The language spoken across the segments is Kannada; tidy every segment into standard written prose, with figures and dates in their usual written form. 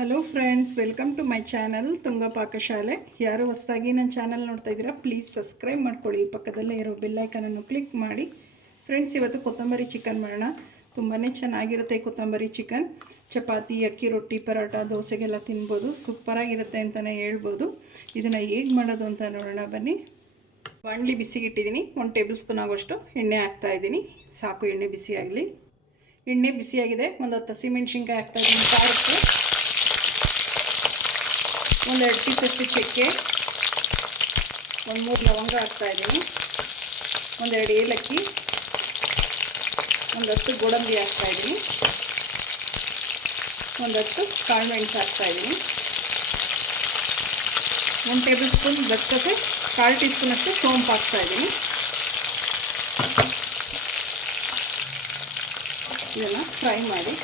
Hello friends, welcome to my channel Tunga ಪಾಕಶಾಲೆ. ಯಾರು ಹೊಸದಾಗಿ ನನ್ನ ಚಾನಲ್ ನೋಡ್ತಾ ಇದ್ದೀರಾ, ಪ್ಲೀಸ್ ಸಬ್ಸ್ಕ್ರೈಬ್ ಮಾಡ್ಕೊಳ್ಳಿ. ಪಕ್ಕದಲ್ಲೇ ಇರೋ ಬೆಲ್ಲೈಕನನ್ನು ಕ್ಲಿಕ್ ಮಾಡಿ. ಫ್ರೆಂಡ್ಸ್, ಇವತ್ತು ಕೊತ್ತಂಬರಿ ಚಿಕನ್ ಮಾಡೋಣ. ತುಂಬಾ ಚೆನ್ನಾಗಿರುತ್ತೆ ಕೊತ್ತಂಬರಿ ಚಿಕನ್. ಚಪಾತಿ, ಅಕ್ಕಿ ರೊಟ್ಟಿ, ಪರೋಟ, ದೋಸೆಗೆಲ್ಲ ತಿನ್ಬೋದು. ಸೂಪರಾಗಿರುತ್ತೆ ಅಂತಲೇ ಹೇಳ್ಬೋದು. ಇದನ್ನು ಹೇಗೆ ಮಾಡೋದು ಅಂತ ನೋಡೋಣ ಬನ್ನಿ. ಬಾಣಲಿ ಬಿಸಿಗಿಟ್ಟಿದ್ದೀನಿ. 1 ಟೇಬಲ್ ಸ್ಪೂನ್ ಆಗೋಷ್ಟು ಎಣ್ಣೆ ಹಾಕ್ತಾಯಿದ್ದೀನಿ. ಸಾಕು, ಎಣ್ಣೆ ಬಿಸಿಯಾಗಲಿ. ಎಣ್ಣೆ ಬಿಸಿಯಾಗಿದೆ. ಒಂದು 10 ಹಸಿಮೆಣ್ಸಿನ್ಕಾಯಿ ಹಾಕ್ತಾಯಿದ್ದೀನಿ ಖಾರಕ್ಕೆ. ಒಂದು 2 ಪೀಸಷ್ಟು ಚಕ್ಕೆ, ಒಂದು 3 ಲವಂಗ ಹಾಕ್ತಾಯಿದ್ದೀನಿ. ಒಂದು 2 ಏಲಕ್ಕಿ, ಒಂದು 10 ಗೋಡಂಬಿ ಹಾಕ್ತಾಯಿದ್ದೀನಿ. ಒಂದು 10 ಕಾಳು ಮೆಣಸು ಹಾಕ್ತಾಯಿದ್ದೀನಿ. 1 ಟೇಬಲ್ ಸ್ಪೂನ್ ಗಸಗಸೆ, 1/4 ಟೀ ಸ್ಪೂನಷ್ಟು ಸೋಂಪು ಹಾಕ್ತಾಯಿದ್ದೀನಿ. ಇದನ್ನು ಫ್ರೈ ಮಾಡಿ.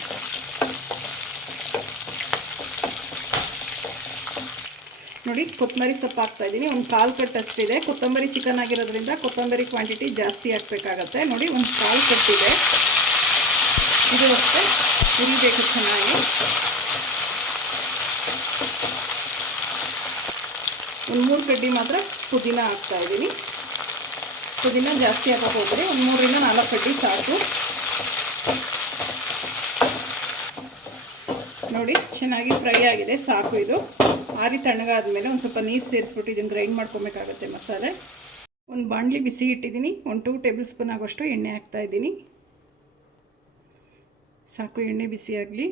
ನೋಡಿ, ಕೊತ್ತಂಬರಿ ಸೊಪ್ಪು ಹಾಕ್ತಾಯಿದ್ದೀನಿ. ಒಂದು 1/4 ಕಟ್ ಅಷ್ಟಿದೆ. ಕೊತ್ತಂಬರಿ ಚಿಕನ್ ಆಗಿರೋದ್ರಿಂದ ಕೊತ್ತಂಬರಿ ಕ್ವಾಂಟಿಟಿ ಜಾಸ್ತಿ ಹಾಕಬೇಕಾಗತ್ತೆ. ನೋಡಿ, ಒಂದು 1/4 ಕಟ್ಟಿದೆ. ಇದು ಅಷ್ಟೇ ಹುರಿಬೇಕು ಚೆನ್ನಾಗಿ. ಒಂದು 3 ಕಡ್ಡಿ ಮಾತ್ರ ಪುದೀನ ಹಾಕ್ತಾಯಿದ್ದೀನಿ. ಪುದೀನ ಜಾಸ್ತಿ ಹಾಕೋಕೆ ಹೋಗ್ರಿ, ಒಂದು 3 ರಿಂದ 4 ಕಡ್ಡಿ ಸಾಕು. ನೋಡಿ, ಚೆನ್ನಾಗಿ ಫ್ರೈ ಆಗಿದೆ, ಸಾಕು. ಇದು ಆರಿ ತಣ್ಣಗಾದ್ಮೇಲೆ ಒಂದು ಸ್ವಲ್ಪ ನೀರು ಸೇರಿಸ್ಬಿಟ್ಟು ಇದನ್ನು ಗ್ರೈಂಡ್ ಮಾಡ್ಕೊಬೇಕಾಗತ್ತೆ ಮಸಾಲೆ. ಒಂದು ಬಾಣಲಿ ಬಿಸಿ ಇಟ್ಟಿದ್ದೀನಿ. 1 2 ಟೇಬಲ್ ಸ್ಪೂನ್ ಆಗೋಷ್ಟು ಎಣ್ಣೆ ಹಾಕ್ತಾಯಿದ್ದೀನಿ. ಸಾಕು, ಎಣ್ಣೆ ಬಿಸಿಯಾಗಲಿ.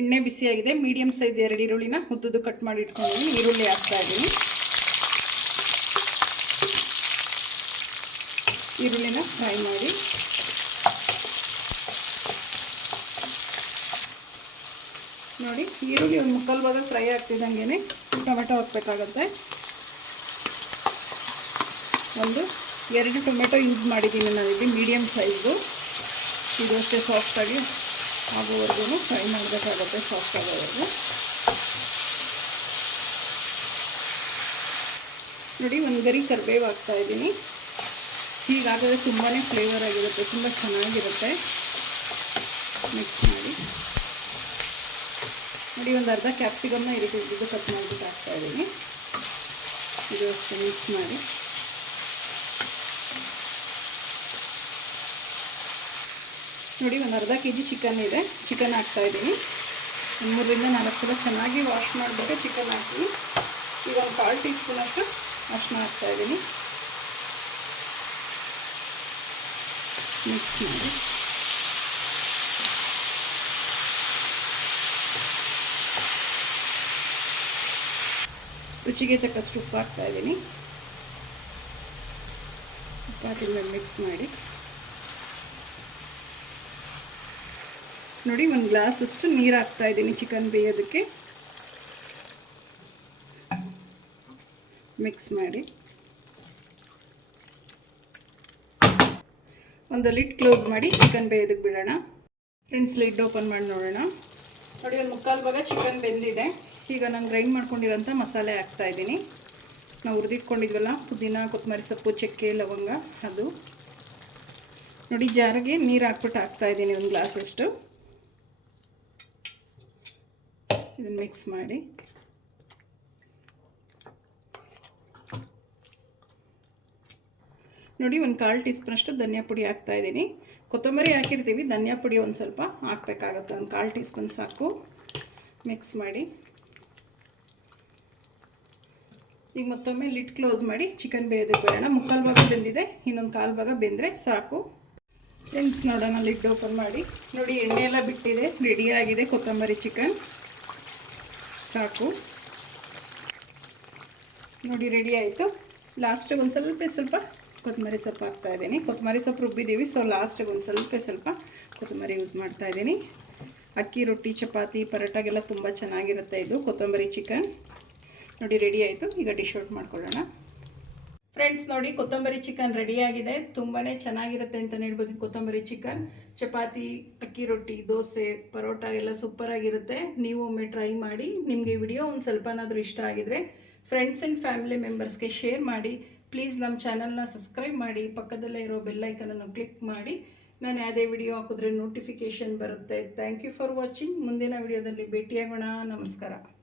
ಎಣ್ಣೆ ಬಿಸಿಯಾಗಿದೆ. ಮೀಡಿಯಮ್ ಸೈಜ್ 2 ಈರುಳ್ಳಿನ ಉದ್ದುದ್ದು ಕಟ್ ಮಾಡಿ ಇಟ್ಕೊಂಡಿದ್ದೀನಿ. ಈರುಳ್ಳಿ ಹಾಕ್ತಾಯಿದ್ದೀನಿ. ಈರುಳ್ಳಿನ ಫ್ರೈ ಮಾಡಿ. ನೋಡಿ, ಈರುಳ್ಳಿ ಒಂದು 3/4 ಭಾಗ ಫ್ರೈ ಆಗ್ತಿದ್ದಂಗೆ ಟೊಮೆಟೊ ಹಾಕಬೇಕಾಗತ್ತೆ. ಒಂದು 2 ಟೊಮೆಟೊ ಯೂಸ್ ಮಾಡಿದ್ದೀನಿ ನಾನಿಲ್ಲಿ, ಮೀಡಿಯಮ್ ಸೈಜ್ದು. ಇದು ಅಷ್ಟೇ ಸಾಫ್ಟಾಗಿ ಆಗೋವರೆಗೂ ಫ್ರೈ ಮಾಡಬೇಕಾಗತ್ತೆ, ಸಾಫ್ಟ್ ಆಗೋವರೆಗೂ. ನೋಡಿ, ಒಂದು ಗರಿ ಕರಿಬೇವು ಹಾಕ್ತಾಯಿದ್ದೀನಿ. ಹೀಗಾದರೆ ತುಂಬಾ ಫ್ಲೇವರ್ ಆಗಿರುತ್ತೆ, ತುಂಬ ಚೆನ್ನಾಗಿರುತ್ತೆ. ಮಿಕ್ಸ್ ಮಾಡಿ. ನೋಡಿ, ಒಂದು ಅರ್ಧ ಕ್ಯಾಪ್ಸಿಕಮ್ನ ಈ ರೀತಿ ಇದ್ದು ಕಟ್ ಮಾಡಿಬಿಟ್ಟು ಹಾಕ್ತಾಯಿದ್ದೀನಿ. ಇದು ಅಷ್ಟೇ ಮಿಕ್ಸ್ ಮಾಡಿ. ನೋಡಿ, ಒಂದು ಅರ್ಧ kg ಚಿಕನ್ ಇದೆ. ಚಿಕನ್ ಹಾಕ್ತಾಯಿದ್ದೀನಿ. ಒಂದು 3 ರಿಂದ 4 ಸಲ ಚೆನ್ನಾಗಿ ವಾಶ್ ಮಾಡಿಬಿಟ್ಟು ಚಿಕನ್ ಹಾಕ್ತೀನಿ. ಈಗ ಒಂದು 1/4 ಟೀ ಸ್ಪೂನಷ್ಟು ಅರಿಶಿನ ಹಾಕ್ತಾಯಿದ್ದೀನಿ. ಮಿಕ್ಸ್ ಮಾಡಿ. ರುಚಿಗೆ ತಕ್ಕಷ್ಟು ಉಪ್ಪು ಹಾಕ್ತಾಯಿದ್ದೀನಿ. ಉಪ್ಪು ಹಾಕಿದ ಮಿಕ್ಸ್ ಮಾಡಿ. ನೋಡಿ, ಒಂದು ಗ್ಲಾಸಷ್ಟು ನೀರು ಹಾಕ್ತಾಯಿದ್ದೀನಿ ಚಿಕನ್ ಬೇಯೋದಕ್ಕೆ. ಮಿಕ್ಸ್ ಮಾಡಿ. ಒಂದು ಲಿಡ್ ಕ್ಲೋಸ್ ಮಾಡಿ ಚಿಕನ್ ಬೇಯೋದಕ್ಕೆ ಬಿಡೋಣ. ಫ್ರೆಂಡ್ಸ್, ಲಿಡ್ ಓಪನ್ ಮಾಡಿ ನೋಡೋಣ. ನೋಡಿ, ಒಂದು 3/4 ಭಾಗ ಚಿಕನ್ ಬೆಂದಿದೆ. ಈಗ ನಾನು ಗ್ರೈಂಡ್ ಮಾಡ್ಕೊಂಡಿರೋಂಥ ಮಸಾಲೆ ಹಾಕ್ತಾಯಿದ್ದೀನಿ. ನಾವು ಹುರಿದಿಟ್ಕೊಂಡಿದ್ವಲ್ಲ, ಪುದೀನ, ಕೊತ್ತಂಬರಿ ಸೊಪ್ಪು, ಚಕ್ಕೆ, ಲವಂಗ, ಅದು. ನೋಡಿ, ಜಾರಿಗೆ ನೀರು ಹಾಕ್ಬಿಟ್ಟು ಹಾಕ್ತಾಯಿದ್ದೀನಿ, ಒಂದು ಗ್ಲಾಸಷ್ಟು. ಇದನ್ನು ಮಿಕ್ಸ್ ಮಾಡಿ. ನೋಡಿ, ಒಂದು 1/4 ಟೀ ಸ್ಪೂನಷ್ಟು ಧನಿಯಾ ಪುಡಿ ಹಾಕ್ತಾಯಿದ್ದೀನಿ. ಕೊತ್ತಂಬರಿ ಹಾಕಿರ್ತೀವಿ, ಧನಿಯಾ ಪುಡಿ ಒಂದು ಸ್ವಲ್ಪ ಹಾಕಬೇಕಾಗತ್ತೆ. ಒಂದು 1/4 ಟೀ ಸ್ಪೂನ್ ಸಾಕು. ಮಿಕ್ಸ್ ಮಾಡಿ. ಈಗ ಮತ್ತೊಮ್ಮೆ ಲಿಡ್ ಕ್ಲೋಸ್ ಮಾಡಿ ಚಿಕನ್ ಬೇಯೋದಕ್ಕೆ ಬರೋಣ. 3/4 ಭಾಗ ಬೆಂದಿದೆ, ಇನ್ನೊಂದು 1/4 ಭಾಗ ಬೆಂದರೆ ಸಾಕು. ಫ್ರೆಂಡ್ಸ್, ನೋಡೋಣ. ಲಿಡ್ ಓಪನ್ ಮಾಡಿ. ನೋಡಿ, ಎಣ್ಣೆ ಎಲ್ಲ ಬಿಟ್ಟಿದೆ, ರೆಡಿಯಾಗಿದೆ ಕೊತ್ತಂಬರಿ ಚಿಕನ್. ಸಾಕು. ನೋಡಿ, ರೆಡಿ ಆಯಿತು. ಲಾಸ್ಟಿಗೆ ಒಂದು ಸ್ವಲ್ಪ ಕೊತ್ತಂಬರಿ ಸೊಪ್ಪು ಹಾಕ್ತಾಯಿದ್ದೀನಿ. ಕೊತ್ತಂಬರಿ ಸೊಪ್ಪು ರುಬ್ಬಿದ್ದೀವಿ, ಸೊ ಲಾಸ್ಟಿಗೆ ಒಂದು ಸ್ವಲ್ಪ ಕೊತ್ತಂಬರಿ ಯೂಸ್ ಮಾಡ್ತಾಯಿದ್ದೀನಿ. ಅಕ್ಕಿ ರೊಟ್ಟಿ, ಚಪಾತಿ, ಪರೋಟಾಗೆಲ್ಲ ತುಂಬ ಚೆನ್ನಾಗಿರುತ್ತೆ ಇದು ಕೊತ್ತಂಬರಿ ಚಿಕನ್. ನೋಡಿ, ರೆಡಿ ಆಯಿತು. ಈಗ ಡಿಶ್ ಔಟ್ ಮಾಡ್ಕೊಳ್ಳೋಣ. ಫ್ರೆಂಡ್ಸ್, ನೋಡಿ, ಕೊತ್ತಂಬರಿ ಚಿಕನ್ ರೆಡಿಯಾಗಿದೆ. ತುಂಬಾ ಚೆನ್ನಾಗಿರುತ್ತೆ ಅಂತಲೇ ಹೇಳ್ಬೋದು. ಕೊತ್ತಂಬರಿ ಚಿಕನ್ ಚಪಾತಿ, ಅಕ್ಕಿ ರೊಟ್ಟಿ, ದೋಸೆ, ಪರೋಟ ಎಲ್ಲ ಸೂಪರಾಗಿರುತ್ತೆ. ನೀವು ಒಮ್ಮೆ ಟ್ರೈ ಮಾಡಿ. ನಿಮಗೆ ವಿಡಿಯೋ ಒಂದು ಸ್ವಲ್ಪನಾದರೂ ಇಷ್ಟ ಆಗಿದರೆ ಫ್ರೆಂಡ್ಸ್ ಆ್ಯಂಡ್ ಫ್ಯಾಮಿಲಿ ಮೆಂಬರ್ಸ್ಗೆ ಶೇರ್ ಮಾಡಿ. ಪ್ಲೀಸ್ ನಮ್ಮ ಚಾನಲ್ನ ಸಬ್ಸ್ಕ್ರೈಬ್ ಮಾಡಿ. ಪಕ್ಕದಲ್ಲೇ ಇರೋ ಬೆಲ್ಲೈಕನನ್ನು ಕ್ಲಿಕ್ ಮಾಡಿ. ನಾನು ಯಾವುದೇ ವಿಡಿಯೋ ಹಾಕಿದ್ರೆ ನೋಟಿಫಿಕೇಷನ್ ಬರುತ್ತೆ. Thank you for watching. ಮುಂದಿನ ವಿಡಿಯೋದಲ್ಲಿ ಭೇಟಿಯಾಗೋಣ. ನಮಸ್ಕಾರ.